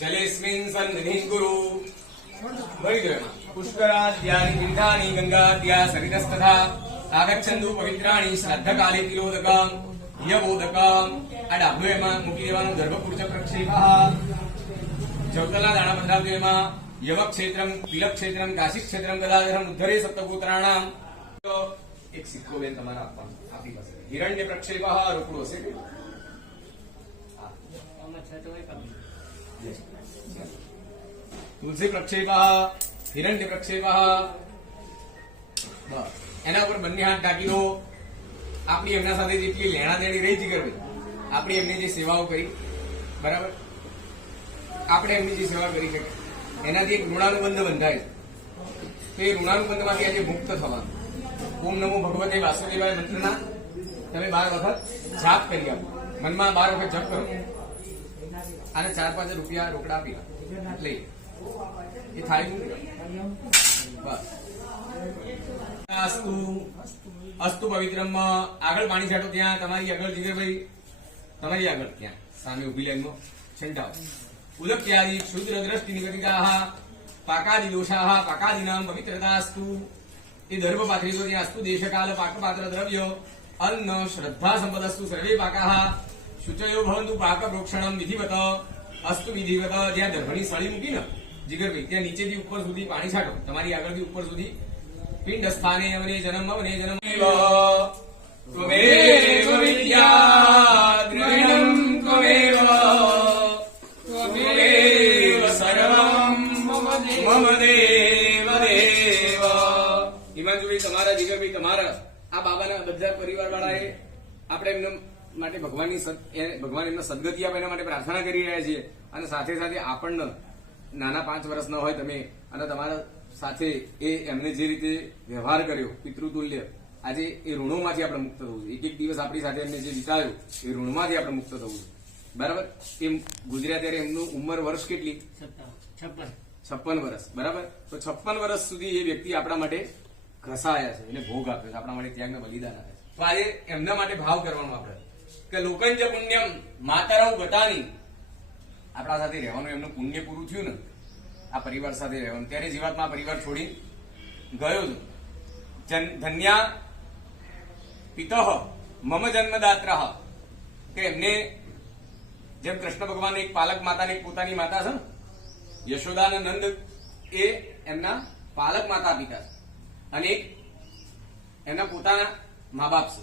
जलेस्मिन् सन्निधिं कुरु पुष्कराद्यानि तीर्थानि गंगाद्या सरितस्तथा आगच्छन्तु पवित्राणि श्राद्धकाले तिलोदकम् यवोदकम् आ ડાબલો એમાં મૂકી દેવાનો ગર્ભપુરુષ પ્રક્ષેપઃ ચૌતલના દાણા બંધાવજો એમાં યવક ક્ષેત્રમ તિલક ક્ષેત્રમ કાશી ક્ષેત્રમ ગદાધરમ ઉદ્ધરે સપ્તગોત્રાણામ એક સિક્કો બેન તમારા આપવાનો આપી પાસે હિરણ્ય પ્રક્ષેપઃ રોકડો છે કે तुलसी प्रक्षेप हिरण्य प्रक्षेप एना पर बंने हाथ ढाकी दो आपनी एमना साथे जेटली लेणा देणी रही जी करवे आपणी एमनी जे सेवाओं करी बराबर आपणे एमनी जे सेवा करी शके एनाथी एक ऋणानुबंध बंधाय तो ए ऋणानुबंधमांथी आजे मुक्त थवा ओम नमो भगवते वासुदेवाय मंत्रना तमे 12 वखत जाप करी आपो मनमा 12 वखत जप करो आने 4-5 रुपया रोकड़ा आपी એટલે એ થાળી બસ અસ્તુ અસ્તુ પવિત્રમ આગળ પાણી છાંટો ત્યાં તમારી આગળ જીગરભાઈ તમારી આગળ ત્યાં સામે ઉભી લાઈનમાં છંટાવો ઉદક્યાદિ ક્ષુદ્ર દ્રષ્ટિ નિગતિકાહ પાકાદિ દોષાહ પાકાદિનામ પવિત્રતાસ્તુ એ દર્ભ પાથરી દો ત્યાં અસ્તુ દેશકાલ પાકપાત્ર દ્રવ્ય અન્ન શ્રદ્ધા સંપદસ્તુ સર્વે પાકાહ શુચયો ભવંતુ પાક પ્રોક્ષણમ વિધિવત અસ્તુ વિધિવત જ્યાં દર્ભની સળી મૂકી ને જીગરભાઈ ત્યાં નીચેથી ઉપર સુધી પાણી છાંટો તમારી આગળથી ઉપર સુધી પિંડ સ્થાને અવને જન્મ ત્વમેવ વિદ્યા દ્રવિણમ ત્વમેવ ત્વમેવ સર્વમ મમ દેવ દેવ હિમાંશુભાઈ તમારા જીગરભાઈ તમારા આ બાબાના બધા પરિવાર વાળાએ આપણે એમને માટે ભગવાન એમને સદગતિ આપે એના માટે પ્રાર્થના કરી રહ્યા છીએ અને સાથે સાથે આપણને નાના 5 વર્ષના હોય તમે અને તમારા સાથે એ એમને જે રીતે વ્યવહાર કર્યો પિતૃતુલ્ય આજે એ ઋણોમાંથી આપણે મુક્ત થવું છે એક દિવસ આપણી સાથે એમને જે વિતાવ્યો એ ઋણમાંથી આપણે મુક્ત થવું છે બરાબર એ ગુજર્યા ત્યારે એમનું ઉંમર વર્ષ કેટલી 56 વર્ષ બરાબર તો 56 વર્ષ સુધી એ વ્યક્તિ આપણા માટે ઘસાયા છે એને ભોગ આપ્યો છે આપણા માટે ત્યાગને બલિદાન આપે છે તો આજે એમના માટે ભાવ કરવાનો આપણે કે લોકંજ પુણ્યમ માતરવ ગતાની આપણા સાથે રહેવાનું એમનું પુણ્ય પૂરું થયું ને આ પરિવાર સાથે રહેવાનું ત્યારે જીવાત્મા પરિવાર છોડી ગયો છું ધન્યા પિતઃ મમ જન્મદાત્ર કે એમને જેમ કૃષ્ણ ભગવાન એક પાલક માતાની પોતાની માતા છે ને યશોદા અને નંદ એ એમના પાલક માતા પિતા છે અને એક એમના પોતાના મા બાપ છે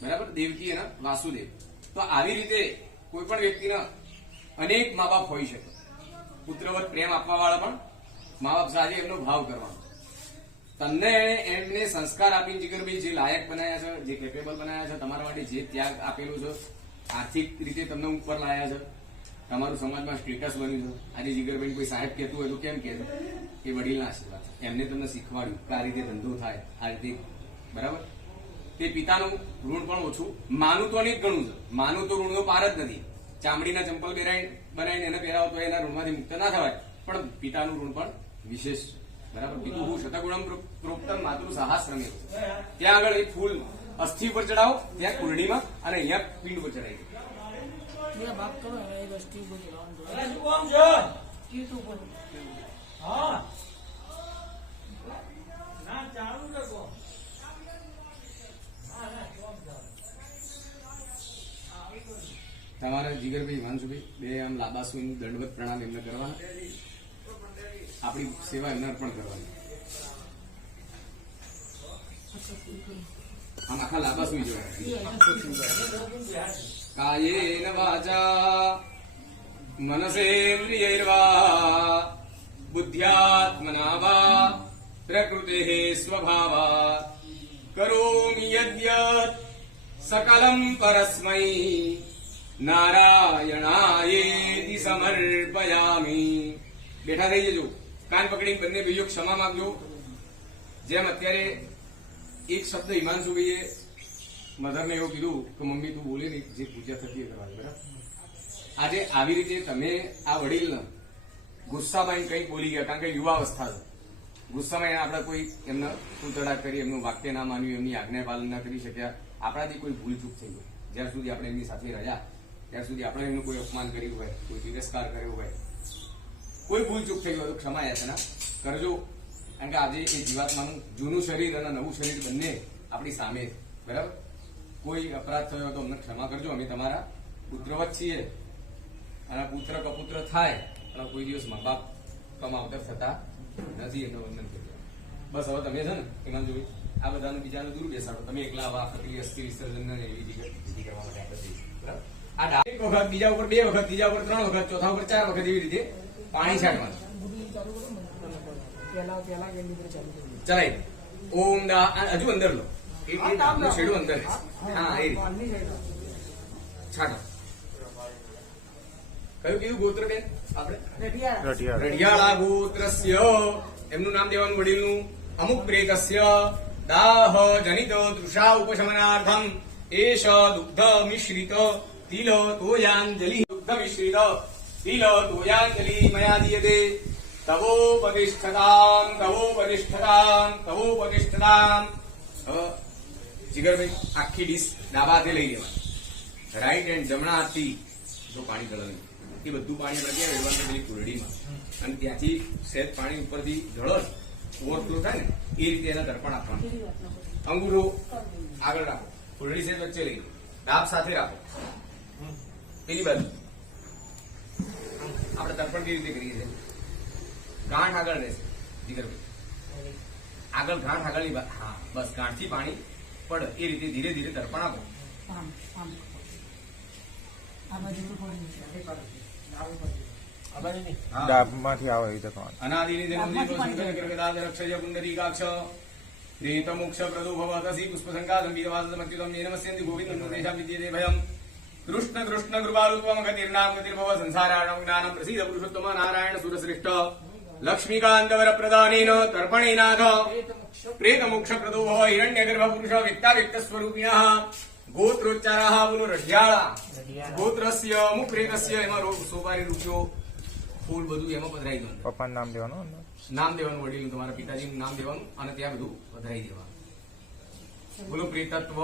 બરાબર દેવકી અને વાસુદેવ તો આવી રીતે કોઈ પણ વ્યક્તિના અનેક મા બાપ હોઈ શકે પુત્રવત પ્રેમ આપવા વાળા પણ મા બાપ સાથે એમનો ભાવ કરવાનો તમને એમને સંસ્કાર આપીને જીગરભાઈ જે લાયક બનાવ્યા છે જે કેપેબલ બનાવ્યા છે તમારા માટે જે ત્યાગ આપેલો છે આર્થિક રીતે તમને ઉપર લાયા છે તમારું સમાજમાં સ્ટેટસ બન્યું છે આજે જીગરભાઈ કોઈ સાહેબ કહેતું હોય તો કેમ કહે છે એ વડીલના આશીર્વાદ એમને તમને શીખવાડ્યું કે આ રીતે ધંધો થાય આ રીતે બરાબર તે પિતાનું ઋણ પણ ઓછું માનું તો નહીં જ ઘણું છે માનું તો ઋણનો પાર જ નથી ચામડીના ચંપલ બનાવીને એને પહેરાવો તો એના ઋણમાંથી મુક્ત ના થવાય પણ પિતાનું ઋણ પણ વિશેષ બરાબર પિતુ શતગુણમ પ્રોક્તમ માતૃ સહાસ્રમે ત્યાં આગળ એક ફૂલ અસ્થિ ઉપર ચડાવો ત્યાં કુરડીમાં અને અહીંયા પિંડ ઉપર ચડાવી તમારા જીગરભાઈ હિમાંશુભાઈ બે આમ લાબાસુઈ દંડવત પ્રણામ એમને કરવાના આપણી સેવા એમને અર્પણ કરવાની આમ આખા લાબાસુઈ જોવા કાયેન વાચા મનસેન્દ્રિયૈર્વા બુદ્ધ્યાત્મના વા પ્રકૃતેઃ સ્વભાવાत् કરોમિ યદ્યत् સકલં પરસ્મૈ નારાયણાયેતિ સમર્પયામિ બેઠા થઈ જજો કાન પકડીને બંને ભાઈઓ ક્ષમા માંગજો જેમ અત્યારે એક શબ્દ હિમાંશુભાઈએ મધરને એવું કીધું કે મમ્મી તું બોલે નહીં જે પૂજા થતી કરવાની બરાબર આજે આવી રીતે તમે આ વડીલ ગુસ્સામાં કંઈક બોલી ગયા કારણ કે યુવાવસ્થા છે ગુસ્સામાં આપણે કોઈ એમને તૂતડા કરી એમનું વાક્ય ના માન્યું એમની આજ્ઞા પાલન ના કરી શક્યા આપણાથી કોઈ ભૂલ ચૂક થઈ ગઈ જ્યાં સુધી આપણે એમની સાથે રહ્યા ત્યાં સુધી આપણે એમનું કોઈ અપમાન કર્યું હોય કોઈ તિરસ્કાર કર્યો હોય કોઈ ભૂલ ચૂક થઈ હોય તો ક્ષમા યાચના કરજો. કારણ કે આજે એ જીવાત્માનું જૂનું શરીર અને નવું શરીર બંને આપણી સામે છે. બરાબર? કોઈ અપરાધ થયો હોય તો અમને ક્ષમા કરજો. અમે તમારા પુત્રવત છીએ અને પુત્ર કપુત્ર થાય પણ કોઈ દિવસ મા બાપ કમાવતર થતા નથી. એમનો વંદન કરજો. બસ હવે તમે છે ને એમાં જોઈ આ બધાનું બીજાનું દૂર બેસાડો. તમે એકલા આવા આખરી અસ્થિ વિસર્જન એવી વિધિ કરવા માટે આપણે જઈશું. બરાબર? આ એક વખત, બીજા ઉપર 2 વખત, ત્રીજા ઉપર 3 વખત, ચોથા ઉપર 4 વખત એવી રીતે પાણી છાંટવાનું. ચલાય ઓમ દા હજુ અંદર લો છેડું અંદર. હા એ છાંટો. કયું કયું ગોત્ર બેન આપણે? રઢિયાળા ગોત્રસ્ય. એમનું નામ દેવાનું વડીલનું. અમુક પ્રેતસ્ય દાહ જનિત તૃષા ઉપશમનાર્થમ એષ દુગ્ધ મિશ્રિત તિલ તોયાંજલિ. દુગ્ધ મિશ્રિત તિલ તોયાંજલિ મયા દીયતે. તવોપતિષ્ઠતામ તવોપતિષ્ઠતામ તવોપતિષ્ઠતામ. હવે જીગરભાઈ આખી ડીશ ડાબા હાથે લઈ લેવાની. રાઈટ હેન્ડ જમણા હાથથી જો પાણી ગળવાનું. એ બધું પાણી આપણે ક્યાં વેડવાનું પેલી કુરડીમાં અને ત્યાંથી સહેજ પાણી ઉપરથી જળો ઓવરફ્લો થાય ને એ રીતે એના દર્પણ આપવાનું. અંગૂઠો આગળ રાખો, કુરડી સહેજ વચ્ચે લઈ લો, ડાબ સાથે રાખો. પેલી બાજુ આપણે દર્પણ કેવી રીતે કરીએ છીએ? ગાંઠ આગળ રહેશે જીગરભાઈ, આગળ ગાંઠ આગળની હા બસ ગાંઠથી પાણી પડે એ રીતે ધીરે ધીરે દર્પણ આપો. ડાબમાંથી આવે એ રીતે અનાદિની જન્મની પુંડરીકાક્ષ દેત મોક્ષ પ્રદો ભવતસી પુષ્પસંકા સંગીતવાસમત્યુતમ નમસ્યંતિ ગોવિંદમ તેષાં વિદ્યતે ભયમ. કૃષ્ણ કૃષ્ણ કૃપારૂપમ ગતિર્નામ ગતિર્ભવ સંસારાણમ જ્ઞાનમ પ્રસીદ પુરુષોત્તમ નારાયણ સુરશ્રેષ્ઠ લક્ષ્મીકાંત વર પ્રદાનેન તર્પણેનાથ પ્રેત મોક્ષ પ્રદો ભવ હિરણ્ય ગર્ભ પુરુષ વ્યક્તા વ્યક્ત સ્વરૂપિણઃ. ગોત્રોચ્ચારાઃ બોલો રઢિયાળા ગોત્રસ્ય અમુક પ્રેતસ્ય. એમાં સોપારી રૂપિયો ફૂલ બધું એમાં પધરાઈ દો. પપ્પાનું નામ દેવાનું, નામ દેવાનું, વડીલ તમારા પિતાજીનું નામ દેવાનું અને ત્યાં બધું પધરાઈ દેવાનું. બોલો પ્રેતત્વ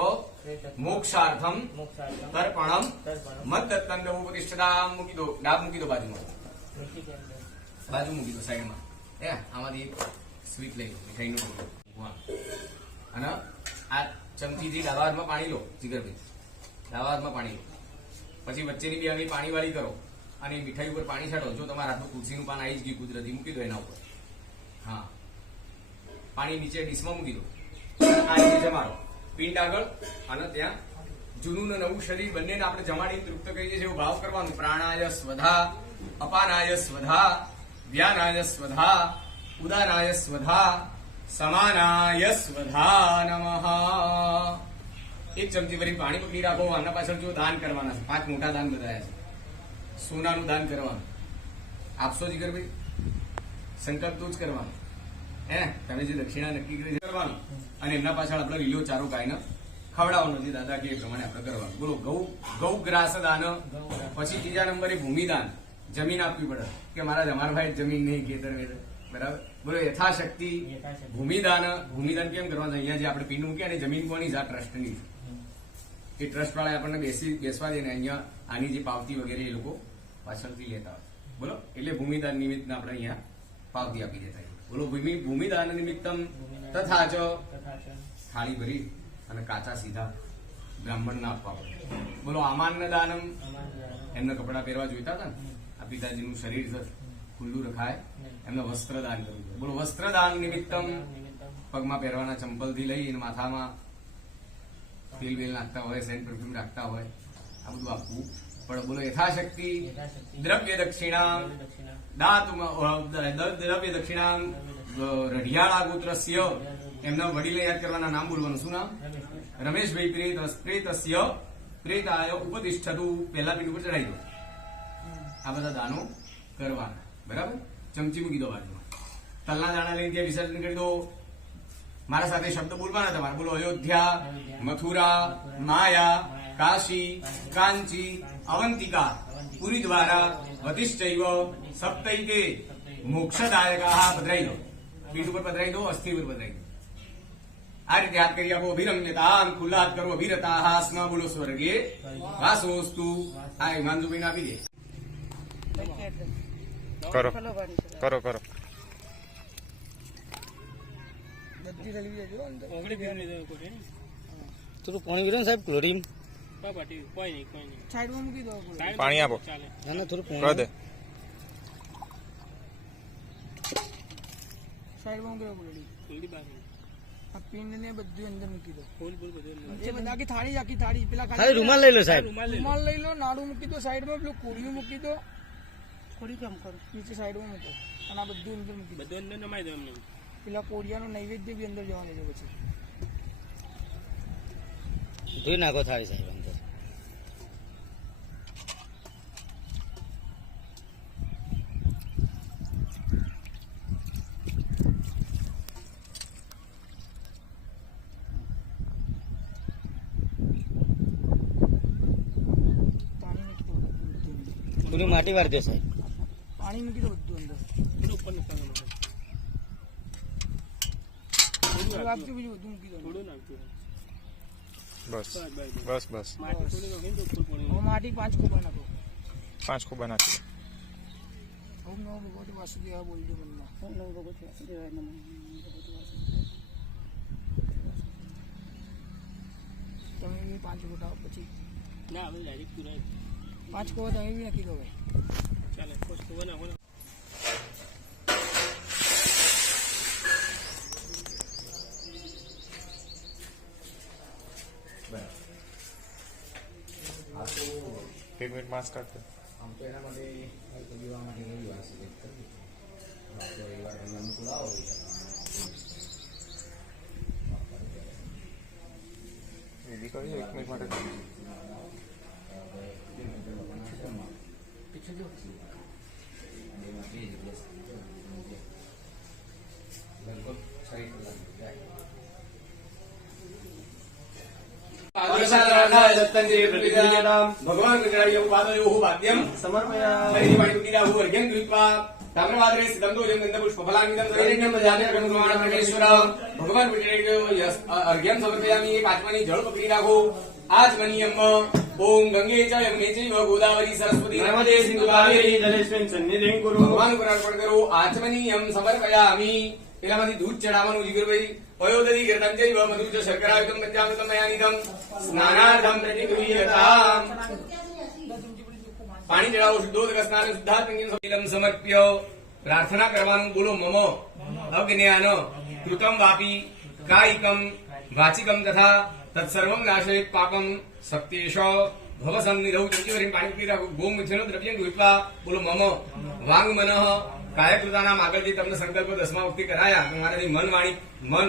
મોક્ષાર્થમ તર્પણમ મદ્દત્તં ઉપતિષ્ઠતામ. મૂકી દો, ડાબ મૂકી દો બાજુમાં, બાજુ મૂકી દો સાઈડમાં. હે આમાંથી એક સ્વીટ લઈ લો, મીઠાઈનું અને આ ચમચીથી ડાબા હાથમાં પાણી લો જીગરભાઈ, ડાબા હાથમાં પાણી લો. પછી વચ્ચેની બે આંગળી પાણી વાળી કરો અને મીઠાઈ ઉપર પાણી છાંટો. જો તમારા હાથમાં તુલસીનું પાન આવી જ ગયું કુદરતી, મૂકી દો એના ઉપર. હા, પાણી નીચે ડીશમાં મૂકી દો. આ રીતે જમાડો પિંડ આગળ અને ત્યાં જૂનું ને નવું શરીર બંનેને આપણે જમાડી તૃપ્ત કરીએ છીએ એવો ભાવ કરવાનો. પ્રાણાય સ્વધા અપાનાય સ્વધા વ્યાનાય સ્વધા ઉદાનાય સ્વધા સમાનાય સ્વધા નમઃ. એક ચમચી ભરી પાણી પકડી રાખો. આના પાછળ જો દાન કરવાના છે, 5 મોટા દાન બતાવ્યા છે. સોનાનું દાન કરવાનું. આપશો જીગરભાઈ? સંકલ્પ તો જ કરવાનો. હે તમે જે દક્ષિણા નક્કી કરી કરવાનું અને એમના પાછળ આપણે લીલો ચારો ગાયને ખવડાવવાનો નથી. દાદા કે એ પ્રમાણે આપણે કરવાનું. બોલો ગૌગ્રાસ દાન. પછી ત્રીજા નંબરે ભૂમિદાન. જમીન આપવી પડે કે અમારા ભાઈ જમીન નહીં, ખેતર વેતર. બરાબર? બોલો યથાશક્તિ ભૂમિદાન. ભૂમિદાન કેમ કરવાનું? અહીંયા જે આપણે પિંડ મૂક્યા ને જમીન કોની? આ ટ્રસ્ટની. એ ટ્રસ્ટ વાળા આપણને બેસવા દે ને અહીંયા આની જે પાવતી વગેરે એ લોકો પાછળથી લેતા હોય. બોલો એટલે ભૂમિદાન નિમિત્ત આપણે અહીંયા પાવતી આપી દેતા. બોલો ભૂમિદાન નિમિત્તમ તથા ચ થાળી ભરી અને કાચા સીધા બ્રાહ્મણ ના આપવા પડે. બોલો આમાન દાનમ. એમને કપડા પહેરવા જોઈતા હતા ને, આ પિતાજીનું શરીર ખુલ્લું રખાય, એમને વસ્ત્રદાન કરવું જોઈએ. બોલો વસ્ત્રદાન નિમિત્તમ. પગમાં પહેરવાના ચંપલ થી લઈ અને માથામાં તેલ બેલ નાખતા હોય, સેન્ટ પરફ્યુમ રાખતા હોય, આ બધું આપવું પણ. બોલો યથાશક્તિ દ્રવ્ય દક્ષિણા દ્રવ્ય દક્ષિણા. રઢિયાળા ગોત્રસ્ય. એમના વડીલે યાદ કરવાના નામ બોલવાનું. શું નામ? રમેશભાઈ પ્રેતસ્ય પ્રેતાય ઉપતિષ્ઠતુ. પહેલા પીઠ ઉપર ચડાવી દો. આ બધા દાનો કરવાના. બરાબર? ચમચી મૂકી દો બાજુમાં. તલના દાણા લઈને ત્યાં વિસર્જન કરી દો. મારા સાથે શબ્દ બોલવાના તમારે. બોલો અયોધ્યા, મથુરા, માયા, કાશી, કાંચી, અવંતિકા, પુરી દ્વારા વધિષ્ઠૈવ સપ્તૈતે મોક્ષદાયકા. પધરાઈ દો, પીઠ ઉપર પધરાઈ દો, અસ્થિ ઉપર પધરાઈ દો. આ રીતે હાથ કરી આપો. અભિરમ્યતા. ખુલ્લા હાથ કરો. અભિરતા હાસ્ન. બોલો સ્વર્ગે વાસોસ્તુ. આ હિમાંશુભાઈને આપી દે. કરો કરો કરો બધી થલી જજો અંદર થોડું પાણી પીરો ને સાહેબ ક્લોરીન સાઈડમાં મૂકી દો પાણી આપો ના ના થોડું કર પાણી દે સાઈડમાં મૂકી દો બોલડી આ પિંડ ને બધું અંદર મૂકી દો એ બધા આખી થાળી પેલા ખાલી રૂમાલ લઈ લો સાહેબ રૂમાલ લઈ લો નાડું મૂકી દો સાઈડમાં પેલું કોળિયું મૂકી દો કોળી કામ કરો નીચે સાઈડમાં મૂકો અને આ બધું અંદર મૂકી દો બધું અંદર નમાઈ દો એમને પેલા કોળિયાનો નૈવેદ્ય બી અંદર જવા લેજો પછી ધોઈ નાખો થાળી સાહેબ અંદર પાણી મૂકી દો બધું અંદર. પૂરી માટી વાર દે સાહેબ પાણી મૂકી દો બધું અંદર થોડું ઉપર નાખવાનું થોડું આપજો બીજું બધું મૂકી દો થોડું નાખજો બસ બસ બસ માટી થોડી નાખીને તો ઉપર પાણી હવે માટી 5 કુબા નાખો 5 ખૂબા નાખી ઓમ નમો ભગવતે વાસુદેવાય બોલજો મનમાં ઓમ નમો ભગવતે વાસુદેવાય નમઃ તમે બી 5 ગોટા પછી ના હવે ડાયરેક્ટ પૂરા 5 કુબા તમે બી નાખી દો હવે ચાલે પોસ્ટ ખબર નાખો ને એક મિનિટ માસ્ક કાઢ આમ તો એના માટે પરિવાર માટે એવી વાત છે પરિવાર અનુકૂળ આવો એવી કરી એક મિનિટ માટે ભગવાન વિગ્રહયોગપાદયોઃ વાદ્યમ સમર્પયામિ તામ્રવાદરે સિદ્ધંદોજં ગંધપુષ્પફલામિદં નૈવેદ્યં દદામ્ય કૃષ્ણમાણ પરમેશ્વર ભગવાન વિગ્રહયોગ અર્ઘ્યમ સમર્પયામિ એક આત્માની જળ પકડી રાખો આચમનિયમ ઓમ ગંગે ચ યમુને ચૈવ ગોદાવરી સરસ્વતી નર્મદે સિંધુ કાવેરી જલેસ્મિન સન્નિધિં કુરુ ભગવાન ઉપર અર્પણ કરો આચમનિયમ સમર્પયામિ પેલામાંથી દૂધ ચડાવવાનું જીગરભાઈ વયોદધિ ઘૃતં ચૈવ મધુ ચ શર્કરાયુક્તં પંચામૃતં મયાનિધં સ્નાનાર્થં પ્રતિગૃહ્યતામ પાણી ચડાવો શુદ્ધોદક સ્નાન શુદ્ધાત્મકં સમર્પ્ય પ્રાર્થના કરવાનું બોલો મમ અજ્ઞાન કૃતમ વાપી કાયિકમ વાચિકમ તથા તત્સર્વં નાશયિત પાપમ સત્યેશ ભવસંનિધૌ ચંચીવરીમ પાણી પી રાખો ગોમુખ્યનો દ્રવ્યં ગૃહીત્વા બોલો મમ વાંગ મનઃ કાયકૃતાનામ આગળથી તમને સંકલ્પ 10મા વખતે કરાયા મારાથી મન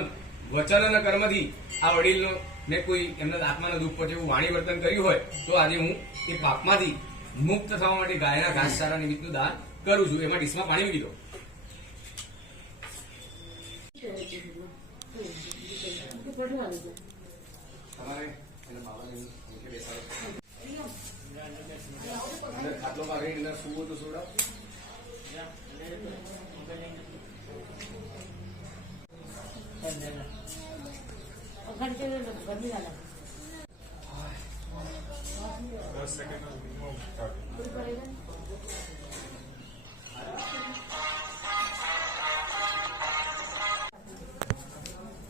વચન અને કર્મથી આ વડીલનો ને કોઈ એમના આત્માનો દુઃખ પહોંચે એવું વાણી વર્તન કર્યું હોય તો આજે હું એ પાપમાંથી મુક્ત થવા માટે ગાયના ઘાસચારા નિમિત્તનું દાન કરું છું એમાં ડીશમાં પાણી મૂકી દો તમારે એને બાબાને નીચે બેસાડો અંદર ખાટલો પાઘડીને અંદર સૂવો તો સોડાવો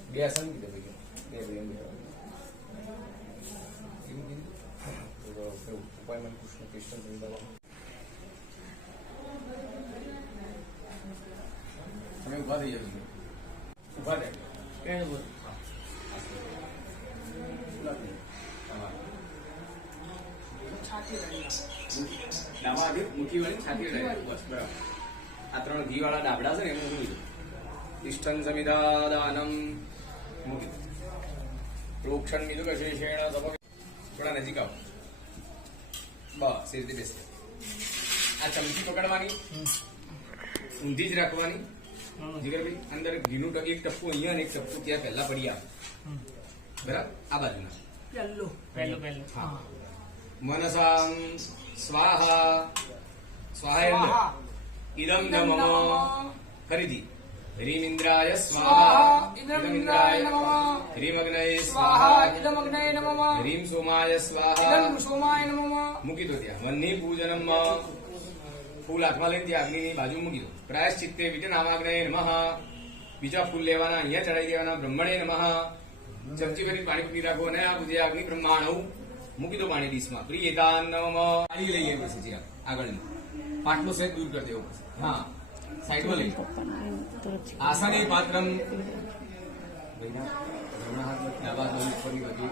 બે આસન કીધે ભાઈ બે ઉપાયમાં કૃષ્ણ કૃષ્ણ વૃંદાવન તમે ઉભા થઈ જજો ઉભા થાય ડાબા હાથે મુઠ્ઠી વાળી છાતી અડાડી બસ બરાબર આ 3 ઘી વાળા ડાબડા છે ને એમને મૂકી દો તિષ્ઠન સમિદાદાનમ મૂકી પ્રોક્ષણ મિલુક શેષેણ સભ થોડા નજીક આવો બસ એ રીતે બેસતે આ ચમચી પકડવાની ઊંધી જ રાખવાની જીગરભાઈ અંદર ઘીનું એક ટપકું અહીંયા અને એક ટપકું ત્યાં પહેલા પડી આવે બરાબર આ બાજુના પહેલું હા મનસામ સ્વાહા સ્વાહા ઇદમ નમઃ ફરીથી હ્રીમ ઇન્દ્રાય સ્વાહા ઇદમ ઇન્દ્રાય નમઃ હ્રીમ અગ્નયે સ્વાહા ઇદમ અગ્નયે નમઃ હ્રીમ સોમાય સ્વાહા ઇદમ સોમાય નમઃ મૂકી દો ત્યાં વન્ની પૂજનમ ફૂલ હાથમાં લઈને ત્યાં અગ્નિની બાજુ મૂકી દો. પ્રાયશ્ચિત્તે વિઘ્નાવાગ્નયે નમઃ. બીજા ફૂલ લેવાના, અહીંયા ચડાવી દેવાના. બ્રહ્મણે નમઃ. ચમચી ભરી પાણી પી રાખો અને આ બધી અગ્નિ બ્રહ્માણું મૂકી દો પાણી ડીશમાં. પ્રિયતાન્નમ. પાણી લઈએ પછી આગળની પાટલો સેટ દૂર કરી દેવો પછી. હા, સાઈડમાં લઈ આસને પાત્રમ. ડાબા હાથ ઉપરની બાજુ